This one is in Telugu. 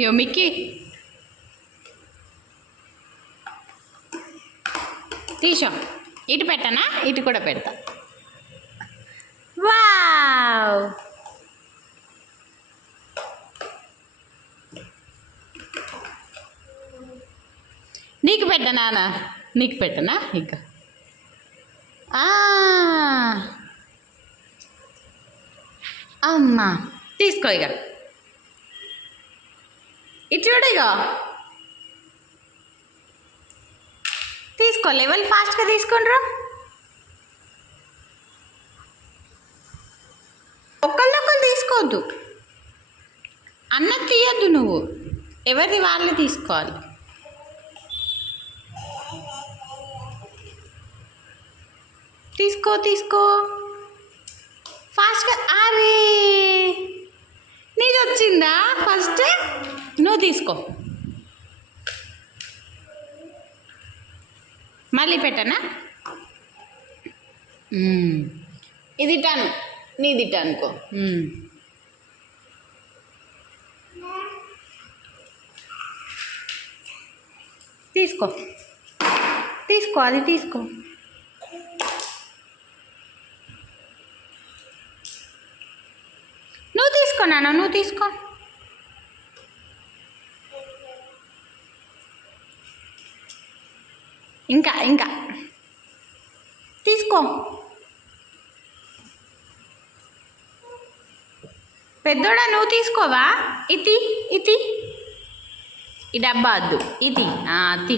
యో మిక్కీ. తీసాం. ఇటు పెట్టనా? ఇటు కూడా పెడతా. వావ్! నీకు పెట్టనా నీకు పెట్టనా? ఇంకా అమ్మా తీసుకో ఇక ఇటు తీసుకో లెవెల్ ఫాస్ట్గా తీసుకుండ్రా. ఒకళ్ళొకళ్ళు తీసుకోవద్దు. అన్న తీయద్దు నువ్వు. ఎవరిది వాళ్ళు తీసుకోవాలి. తీసుకో తీసుకో. ఫాస్ట్గా అరే నువ్వు తీసుకో. మళ్ళీ పెట్టనా. ఇది టన్. నీది మ్మ్. తీసుకో. తీసుకో అది తీసుకో. నువ్వు తీసుకో నాన్న నువ్వు తీసుకో. ఇంకా ఇంకా. తీసుకో. పెద్దోడా నువ్వు తీసుకోవా? ఇది ఇది ఈ డబ్బా వద్దు. ఇది తీ.